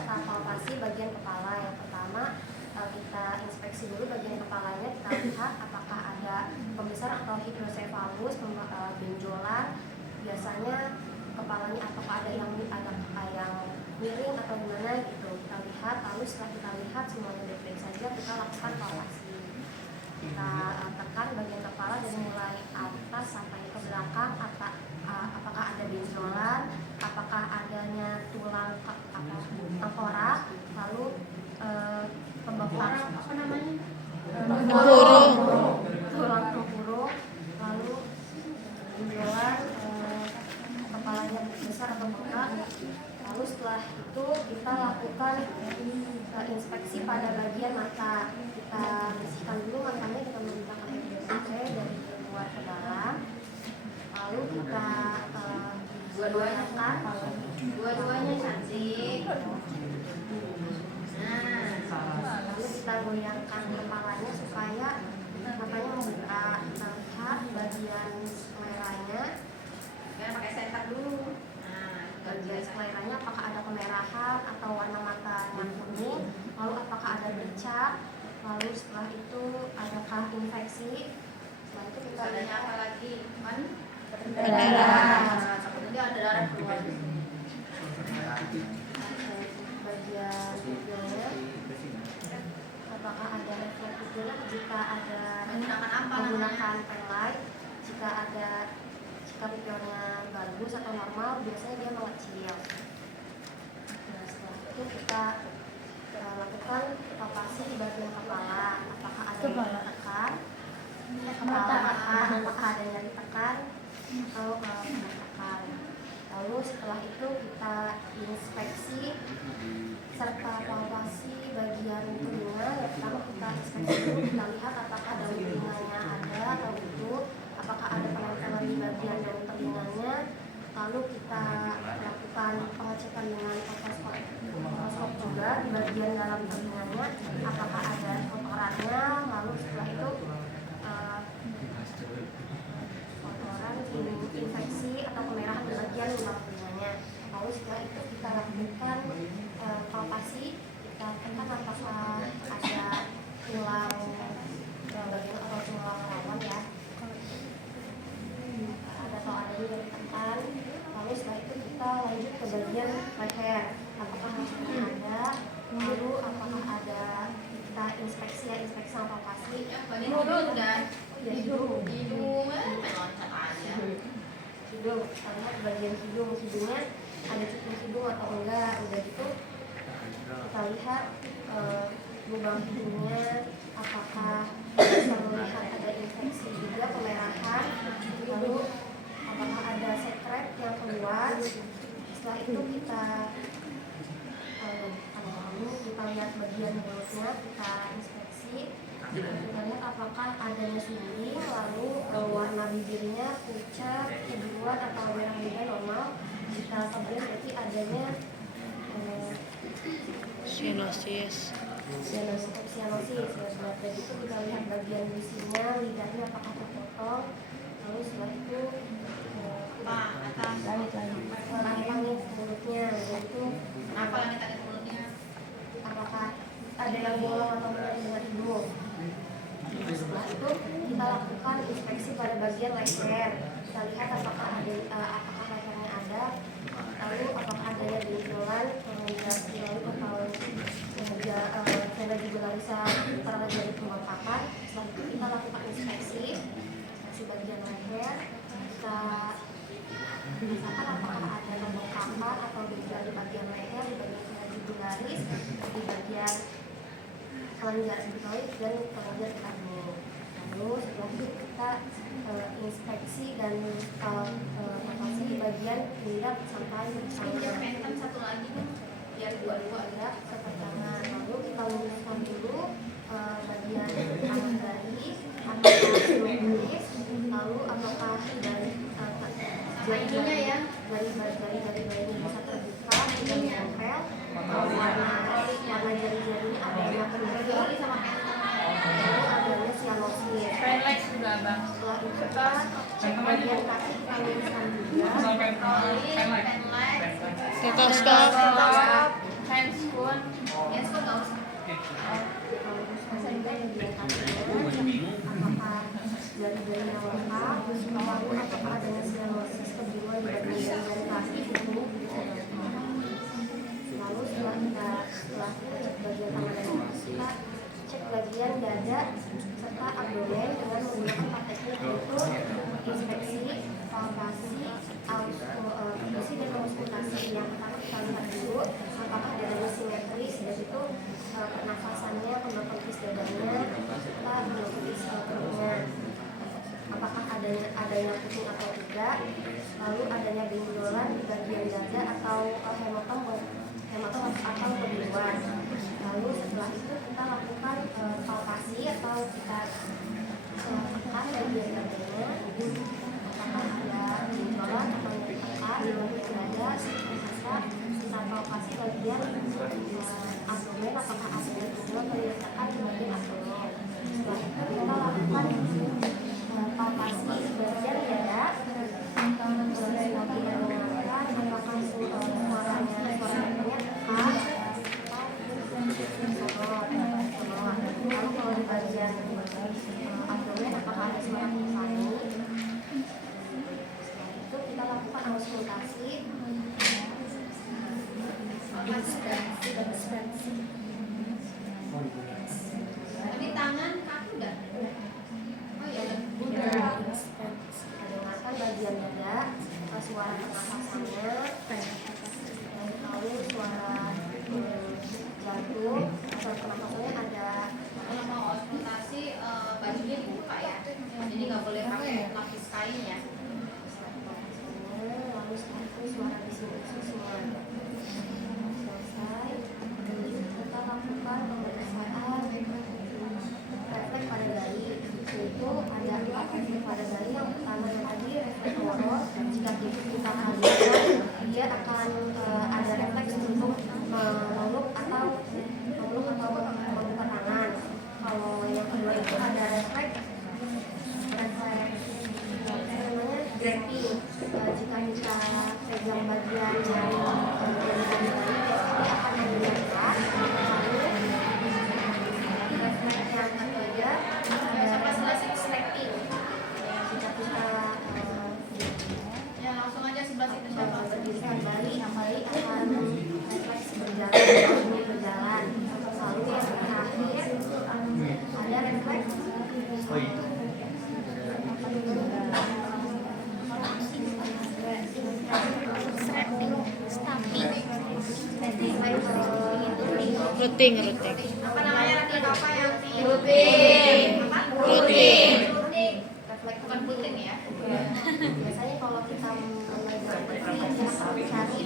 kita palpasi bagian kepala. Yang pertama kita inspeksi dulu bagian kepalanya, kita lihat apakah ada pembesar atau hidrosefalus, benjolan. Biasanya kepalanya apakah ada yang miring atau gimana gitu. Kita lihat, lalu setelah kita lihat semuanya baik-baik saja, kita lakukan palpasi. Kita tekan bagian kepala dari mulai atas sampai ke belakang, apakah ada benjolan, apakah adanya tulang tengkorak, lalu pembekuan tulang tempurung, lalu benjolan, kepalanya besar atau bengkak. Lalu setelah itu kita lakukan inspeksi pada bagian mata. Kita bersihkan dulu matanya, kita menggunakan air bersih dari luar ke dalam. Lalu kita dua-duanya cantik. Lalu kita goyangkan kepalanya supaya matanya membuka. Kita lihat bagian seleranya. Kita pakai senter dulu. Bagian seleranya apakah ada kemerahan atau warna mata yang kuning, lalu apakah ada bercak, lalu setelah itu adakah infeksi. Setelah itu kita adanya apa lagi? Darah. Nanti ada darah keluar. Bagian hidungnya, apakah ada refleks hidungnya? Jika ada menggunakan pen light, jika pupilnya bagus atau normal, biasanya dia mengecil. Nah, setelah itu kita lakukan palpasi di bagian kepala. Apakah ada yang ditekan? Apakah ada yang ditekan atau menekan? Lalu setelah itu kita inspeksi serta palpasi bagian telinga. Yang pertama kita inspeksi dulu, kita lihat apakah daun telinganya ada atau utuh, apakah ada penempalan di bagian daun telinganya. Lalu kita lakukan pengecekan dengan otoskop juga di bagian dalam telinganya, apakah ada kotorannya. Lalu setelah itu kotoran, infeksi atau kemerahan di bagian lubang telinganya. Lalu setelah itu kita lakukan palpasi, kita tekan apakah ada tulang bagian atau tulang rawan ya, ada atau ada yang ditekan. Lalu setelah itu kita lanjut ke bagian leher, apakah masih ada, lalu apakah ada, kita inspeksi sama palpasi. Hidung dan hidung kita lihat bagian hidungnya ada cukup hidung atau enggak. Udah gitu kita lihat lubang hidungnya, apakah bisa melihat ada infeksi juga, kemerahan, lalu apakah ada sekret yang keluar. Setelah itu kita lihat bagian mulutnya, kita inspeksi, kita lihat apakah adanya suling, lalu warna bibirnya pucat, kebiruan atau merah muda normal. Kita kemudian berarti adanya sianosis. Dari itu kita lihat bagian bisinya, lidahnya apakah terpotong. Lalu setelah itu langit mulutnya, yaitu apakah ada yang bolong atau tidak dengan hidung. Setelah itu kita lakukan inspeksi pada bagian leher. Kita lihat apakah lehernya ada, lalu apakah adanya benjolan, kemudian lalu saya juga bisa terlihat dari pembengkakan. Setelah itu kita lakukan inspeksi bagian leher. Kita misalkan apakah ada pembengkakan atau gejala di bagian leher, di bagian jugularis, di bagian kelenjar cervix dan kelenjar kranium. Lalu setelah itu kita inspeksi dan palpasi di bagian lidah sampai tangan. Satu lagi tuh biar dua-dua ya, sampai tangan. Lalu kita luruskan dulu bagian tangan dari apakah simetris, lalu apakah dari jarinya ya, dari bayinya bisa terbuka dan menempel, warna jari-jarinya ada yang kembali sama lalu adanya sianosis. Setelah itu kita cek bagian kaki, kita luruskan juga, Stetoskop, hand adanya sianosis kebingungan di bagian dari kaki itu. Lalu setelah kita cek bagian tangan dan kaki, kita cek bagian dada serta abdomen dengan menggunakan 4 teknik, yaitu inspeksi, palpasi, fungsi dan auskultasi. Yang pertama kita lihat dulu apakah dadanya simetris, dan itu pernafasannya, kembang kempis dadanya, serta kempis perutnya, apakah adanya pusing atau tidak, lalu adanya benjolan di bagian dada atau hematoma atau kebiruan. Lalu setelah itu kita lakukan palpasi atau kita tekan bagian dadanya, apakah ada benjolan atau nyata di bagian dada, serta kita palpasi bagian abdomen, apakah ada benjolan atau nyata di bagian abdomen. Setelah itu kita lakukan palpasi bagian dada, dari bagian mendengarkan apakah suaranya lalu kalau di bagian abdomen apakah ada suara kifani. Setelah itu kita lakukan auskultasi, inspeksi. Tadi tangan kaku udah? Oh iya udah. Dengarkan bagian dada, suara pernafasannya, lalu suara jantung, suara pernafasannya ada. Kalau mau auskultasi bajunya dibuka ya, jadi nggak boleh pakai lapis kain ya. Lalu setelah itu suara bisu-bisu semua selesai. Kita lakukan pemeriksaan refleks pada bayi, yaitu ada 4 refleks pada bayi. Yang pertama yang tadi refleks otot, jika kita kagetkan dia akan ada refleks untuk meluk atau membuka tangan. Kalau yang kedua itu ada refleks grabbing. Jika kita pegang bagian jari bayi, biasanya akan mengejar. Lalu refleks yang ketiga ada snapping. Jika kita Ya langsung aja sebelah situ siapa? berdirikan bayi akan refleks berjalan. Lalu yang terakhir ada refleks Ruting. Apa namanya lagi apa yang di rutin. refleks bukan puting ya? Biasanya kalau kita mencari